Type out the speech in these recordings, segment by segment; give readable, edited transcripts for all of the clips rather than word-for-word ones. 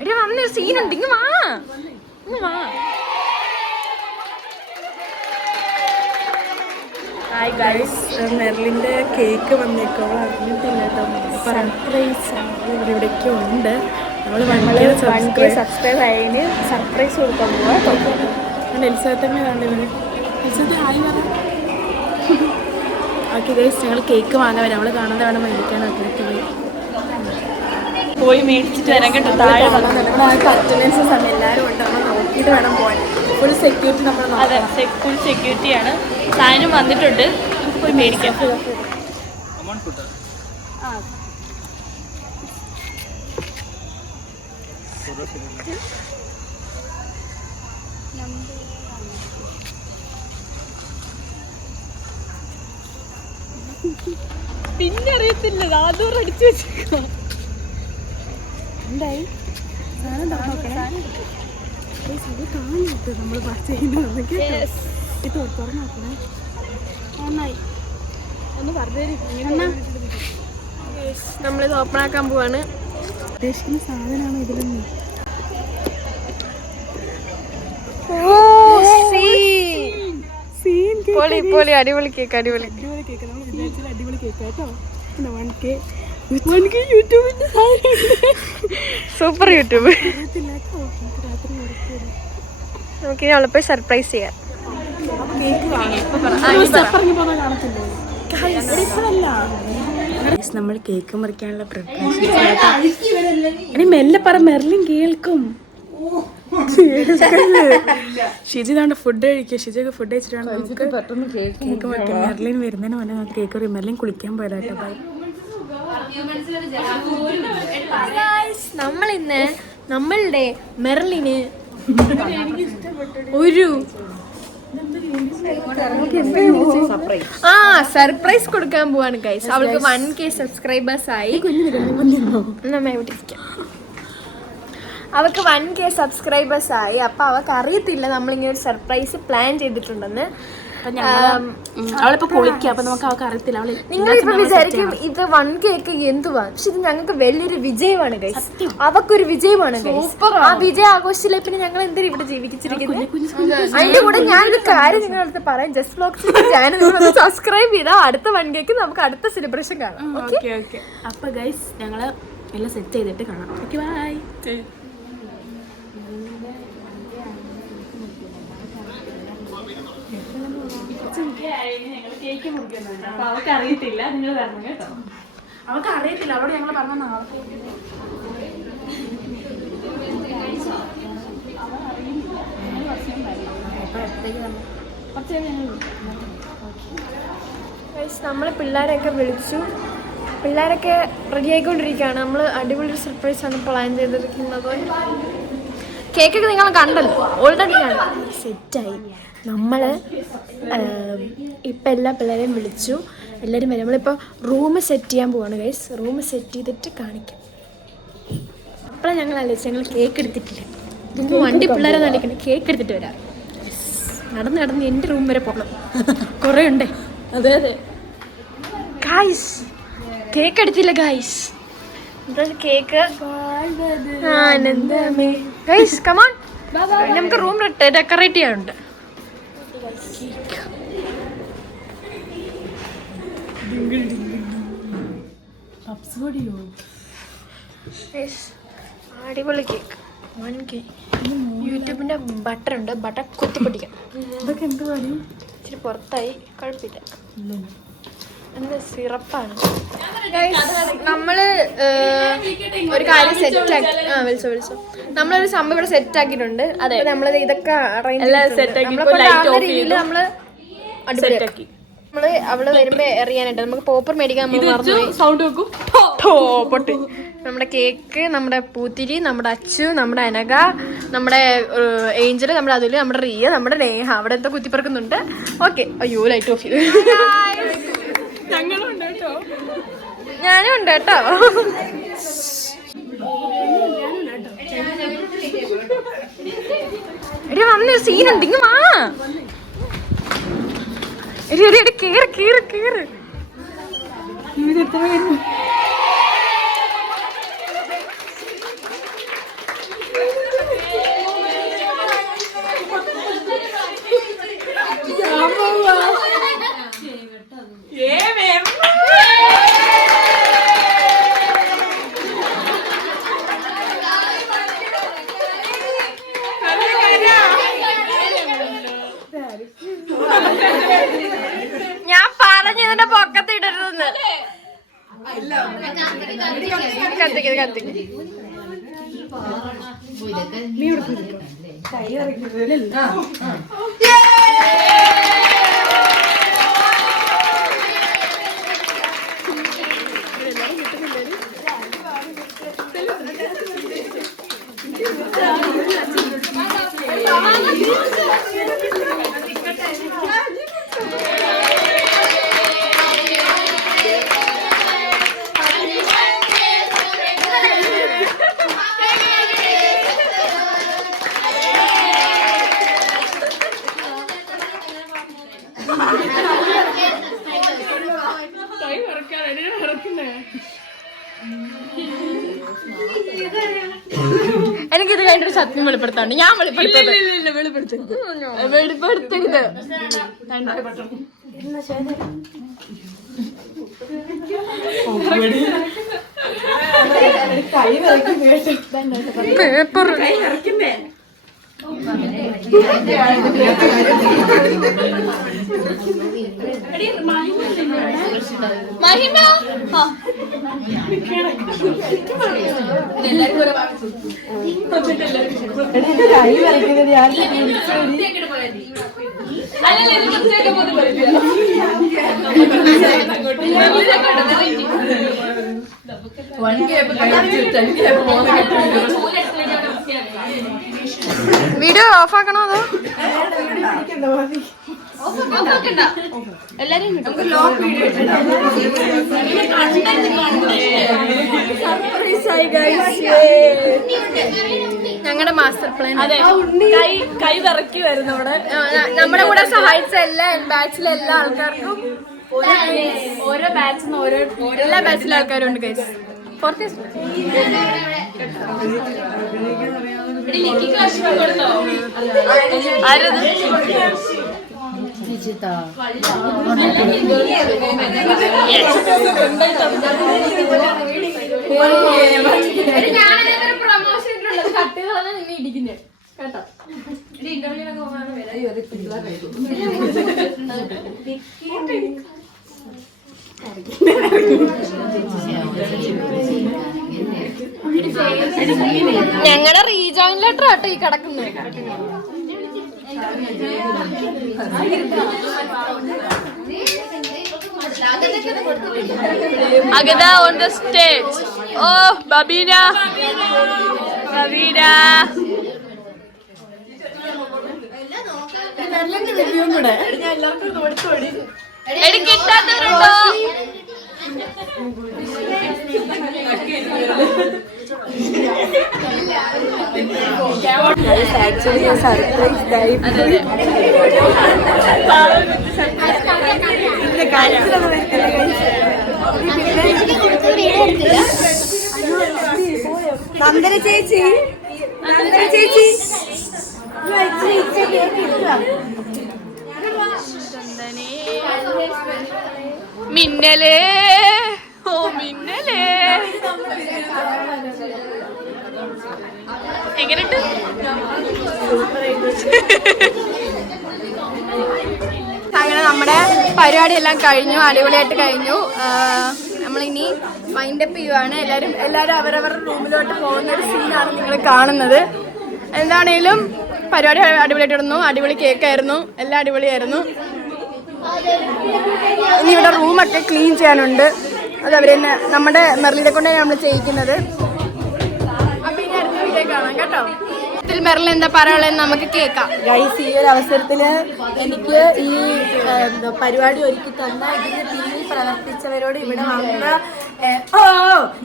എടി വന്നൊരു സീനുണ്ട്, ഇങ്ങ് വാ, ഇങ്ങ് വാ. ഹായ് ഗൈസ്, മെർലിൻ്റെ കേക്ക് വന്നേക്കും. അവൾ അറിഞ്ഞിട്ടില്ല കേട്ടോ. സർപ്രൈസ് ഇവിടേക്കും ഉണ്ട്. നമ്മൾ സബ്സ്ക്രൈബ് ആയതിന് സർപ്രൈസ് കൊടുക്കാൻ പോവാ. എൽസത്തന്നെ കണ്ടിരുന്നു. എൽസത്ത് ഹായ് പറ. ഓക്കെ ഗൈസ്, ഞങ്ങൾ കേക്ക് വാങ്ങാൻ വരാം. അവൾ കാണാതെ വേണം മേടിക്കാനൊക്കെ പോയി മേടിച്ചിട്ട് വരാൻ കേട്ടോ. താഴെ അറ്റൻഡൻസ് സമയം എല്ലാവരും ഉണ്ട്. നമ്മൾ നോക്കിയിട്ട് വേണം പോകാൻ. ഫുൾ സെക്യൂരിറ്റി നമ്മൾ. അതെ, ഫുൾ സെക്യൂരിറ്റിയാണ്. സാധനം വന്നിട്ടുണ്ട്, പോയി മേടിക്കാം. പിന്നെ അറിയത്തില്ല, ആദൂർ അടിച്ചു വെച്ചേക്കാം. എന്തായി സാധനം കാണിട്ട് നമ്മൾ ചെയ്യുന്നത് തുറന്നു നോക്കണേ. നന്നായി, ഒന്ന് പറഞ്ഞു. നമ്മളിത് ഓപ്പൺ ആക്കാൻ പോവാണ്. ഉദ്ദേശിക്കുന്ന സാധനമാണ് ഇതിലൊന്നും. പൊളി, അടിപൊളി കേക്ക്, അടിപൊളി കേക്ക്. നമ്മൾ വിചാരിച്ചാൽ അടിപൊളി കേക്ക് കേട്ടോ. 1K യൂട്യൂബിന്റെ super YouTube. നമുക്ക് ഇനി അവളെ പോയി സർപ്രൈസ് ചെയ്യാം. നമ്മൾ കേക്ക് മുറിക്കാനുള്ള പ്രിപ്പറേഷൻ. മെല്ലെ പറ, മെർലിൻ കേൾക്കും. ഷിജി താണ്ട് ഫുഡ് കഴിക്കുക. ഷിജിയൊക്കെ ഫുഡ് കഴിച്ചിട്ടാണ് നമുക്ക് കേക്ക് മുറിക്കാം. മെർലിൻ വരുന്നതിന് മുന്നേ നമുക്ക് കേക്ക് പറയും. മെർലിൻ കുളിക്കാൻ പോയതാട്ടോ. ബൈ. നമ്മളിന്ന് നമ്മളുടെ മെർലിന് ഒരു സർപ്രൈസ് കൊടുക്കാൻ പോവാണ് ഗൈസ്. അവൾക്ക് 1K സബ്സ്ക്രൈബേഴ്സ് ആയി. അവൾക്ക് 1K സബ്സ്ക്രൈബേഴ്സ് ആയി. അപ്പൊ അവൾക്ക് അറിയത്തില്ല നമ്മളിങ്ങനെ ഒരു സർപ്രൈസ് പ്ലാൻ ചെയ്തിട്ടുണ്ടെന്ന്. അവളിപ്പോ കുളിക്കുക. അപ്പൊ നമുക്ക് അവൾക്ക് അറിയത്തില്ല. നിങ്ങളിപ്പോ വിചാരിക്കും ഇത് 1K ഒക്കെ എന്തുവാ, പക്ഷെ ഇത് ഞങ്ങൾക്ക് വലിയൊരു വിജയമാണ് ഗൈസ്. അവക്കൊരു വിജയമാണ് ഗൈസ്. ആ വിജയം ആഘോഷിച്ചില്ലേ പിന്നെ ഞങ്ങൾ എന്തിനാ ഇവിടെ ജീവിച്ചിരിക്കുന്നത്. അതിന്റെ കൂടെ ഞാനൊരു കാര്യം നിങ്ങളുടെ അടുത്ത് പറയാം. ജസ്റ്റ് വ്ലോഗ്സിന്റെ ചാനൽ സബ്സ്ക്രൈബ് ചെയ്താൽ അടുത്ത 1K നമുക്ക് അടുത്ത സെലിബ്രേഷൻ കാണാം. ഓക്കെ. അപ്പൊ ഗൈസ് ഞങ്ങള് എല്ലാം സെറ്റ് ചെയ്തിട്ട് കാണാം. Okay, bye. കേക്ക് മുറിക്കുന്നുണ്ട്. അപ്പൊ അവൾക്ക് അറിയത്തില്ല. നിങ്ങൾ പറഞ്ഞു കേട്ടോ. അവൾക്ക് അറിയത്തില്ല. അവളോട് ഞങ്ങൾ പറഞ്ഞ നമ്മള് പിള്ളേരെയൊക്കെ വിളിച്ചു. പിള്ളേരൊക്കെ റെഡി ആയിക്കൊണ്ടിരിക്കുകയാണ്. നമ്മൾ അടിപൊളി സർപ്രൈസ് ആണ് പ്ലാൻ ചെയ്തിരിക്കുന്നത്. കേക്കൊക്കെ നിങ്ങൾ കണ്ടല്ലോ, ഓൾറെഡി സെറ്റായി. നമ്മൾ ഇപ്പം എല്ലാ പിള്ളേരെയും വിളിച്ചു. എല്ലാവരും വരും. നമ്മളിപ്പോൾ റൂം സെറ്റ് ചെയ്യാൻ പോവാണ് ഗൈസ്. റൂം സെറ്റ് ചെയ്തിട്ട് കാണിക്കാം. അപ്പോഴാണ് ഞങ്ങൾ ആലോചിച്ചു, ഞങ്ങൾ കേക്ക് എടുത്തിട്ടില്ല. ഇതിന് വണ്ടി പിള്ളേരെ നടിക്കണേ. കേക്ക് എടുത്തിട്ട് വരാം. നടന്ന് എൻ്റെ റൂം വരെ പോകണം. കുറേ ഉണ്ടേ. അതെ ഗൈസ്, കേക്ക് എടുത്തില്ല ഗൈസ്. കേക്ക് ആനന്ദമേ ഗൈസ്. കമോൺ, നമുക്ക് റൂം ഡെക്കറേറ്റ് ചെയ്യാനുണ്ട്. അടിപൊളി കേക്ക്. 1K. യൂട്യൂബിന്റെ ബട്ടർ ഉണ്ട്. ബട്ടർ കുത്തിപ്പൊട്ടിക്കാം. ഇതൊക്കെ എന്ത് പണി? ഇച്ചിരി പുറത്തായി, കുഴപ്പമില്ല. എന്ത് സിറപ്പാണ്. നമ്മള് ഒരു കാര്യം സെറ്റാക്കി. വിളിച്ചോ. നമ്മളൊരു സംഭവം ഇവിടെ സെറ്റ് ആക്കിയിട്ടുണ്ട്. അതെ, നമ്മളത് ഇതൊക്കെ രീതിയിൽ നമ്മള് അടിപൊളിയാക്കി. നമ്മള് അവള് വരുമ്പോ എറിയാനായിട്ട് നമുക്ക് പോപ്പർ മേടിക്കാൻ സൗണ്ട് വെക്കും. പൊട്ടി. നമ്മുടെ കേക്ക്, നമ്മുടെ പൂത്തിരി, നമ്മുടെ അച്ചു, നമ്മുടെ അനഘ, നമ്മുടെ ഏഞ്ചല്, നമ്മുടെ അതുല്, നമ്മുടെ റിയ, നമ്മുടെ നേഹ അവിടെ എന്തോ കുത്തിപ്പറക്കുന്നുണ്ട്. ഓക്കെ. അയ്യോ, ലൈറ്റ് ഓഫ് ചെയ്തു. ഞാനും ഉണ്ട് കേട്ടോ. എടി വന്നൊരു സീനുണ്ട്, ഇങ്ങ് വാ. എടി കേറ്. കത്തിക്കും. എനിക്കിത് കഴിഞ്ഞിട്ട് സത്യം വെളിപ്പെടുത്താണ്ട് ഞാൻ വെളിപ്പെടുത്തരുത്. പേപ്പർ മഹിമ കൈ വരയ്ക്കുന്നത് ഞാൻ വീഡിയോ ഓഫ് ആക്കണോ അതോ എല്ലാരും ഞങ്ങളുടെ മാസ്റ്റർ പ്ലാൻ. അതെ, കൈ വിറക്കി വരുന്നു. നമ്മുടെ കൂടെ സഹായിച്ച ബാച്ചിലെ എല്ലാ ആൾക്കാർക്കും ഓരോ ബാച്ചിൽ എല്ലാ ബാച്ചിലെ ആൾക്കാരും ഉണ്ട് ഗൈസ്. ഞങ്ങളുടെ റീജോയിൻ ലെറ്റർ ആട്ടോ ഈ കിടക്കുന്നത്. Agatha on the stage. ഓ ബബീന എനിക്ക് കിട്ടാത്തവരുണ്ടോ? നന്ദന ചേച്ചി മിന്നലേ ഓ മിന്നലേ എങ്ങനെയുണ്ട്? അങ്ങനെ നമ്മുടെ പരിപാടിയെല്ലാം കഴിഞ്ഞു, അടിപൊളിയായിട്ട് കഴിഞ്ഞു. നമ്മളിനി വൈൻഡപ്പ് ചെയ്യുവാണ്. എല്ലാവരും അവരവരുടെ റൂമിലോട്ട് പോകുന്ന ഒരു സീനാണ് നിങ്ങൾ കാണുന്നത്. എന്താണേലും പരിപാടി അടിപൊളിയായിട്ട് ഇടുന്നു. അടിപൊളി കേക്കായിരുന്നു, എല്ലാം അടിപൊളിയായിരുന്നു. ഇനി ഇവിടെ റൂമൊക്കെ ക്ലീൻ ചെയ്യാനുണ്ട്. അത് അവർ തന്നെ നമ്മുടെ മെർലിനെ കൊണ്ടാണ് നമ്മൾ ചെയ്യിക്കുന്നത്. അപ്പം ഇനി അടുത്ത വീഡിയോ കാണാം കേട്ടോ. മെർലിൻ എന്താ പറയാനുള്ളത് നമുക്ക് കേൾക്കാം. ഗൈസ്, ഈ ഒരു അവസരത്തിൽ എനിക്ക് ഈ പരിപാടി ഒരുക്കി തന്ന ഇതിന് പിന്നിൽ പ്രവർത്തിച്ചവരോട്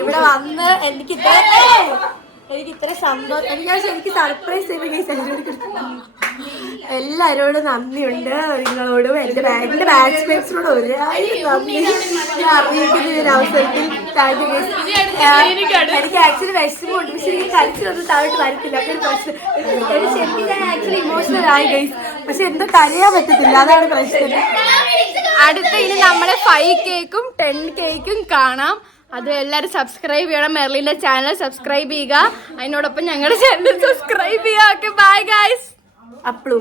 ഇവിടെ വന്ന് എനിക്ക് ഇത്ര സന്തോഷം. എനിക്ക് സർപ്രൈസ് ചെയ്ത് ഗൈസ് എല്ലാവരോടും നന്ദിയുണ്ട്. നിങ്ങളോടും എൻ്റെ ബാച്ച് മേറ്റ്സിനോടും ഒരാളും നന്ദി അറിയിക്കുന്ന ഒരു അവസരത്തിൽ താങ്ക് യു ഗൈസ്. എനിക്ക് ആക്ച്വലി വിഷമമുണ്ട്, പക്ഷെ എനിക്ക് കളിച്ചൊന്നും താഴോട്ട് വരത്തില്ല. അതൊരു പ്രശ്നം. ശരിക്കും ഞാൻ ആക്ച്വലി ഇമോഷണൽ ആയി ഗൈസ്, പക്ഷെ എന്തോ കരയാൻ പറ്റത്തില്ല, അതാണ് പ്രശ്നം. അടുത്ത ഇനി നമ്മുടെ 5 കേക്കും 10 കേക്കും കാണാം. അത് എല്ലാവരും സബ്സ്ക്രൈബ് ചെയ്യണം. മെർലിന്റെ ചാനൽ സബ്സ്ക്രൈബ് ചെയ്യുക, അതിനോടൊപ്പം ഞങ്ങളുടെ ചാനൽ സബ്സ്ക്രൈബ് ചെയ്യുക. Okay, bye guys. അപ്ലൂ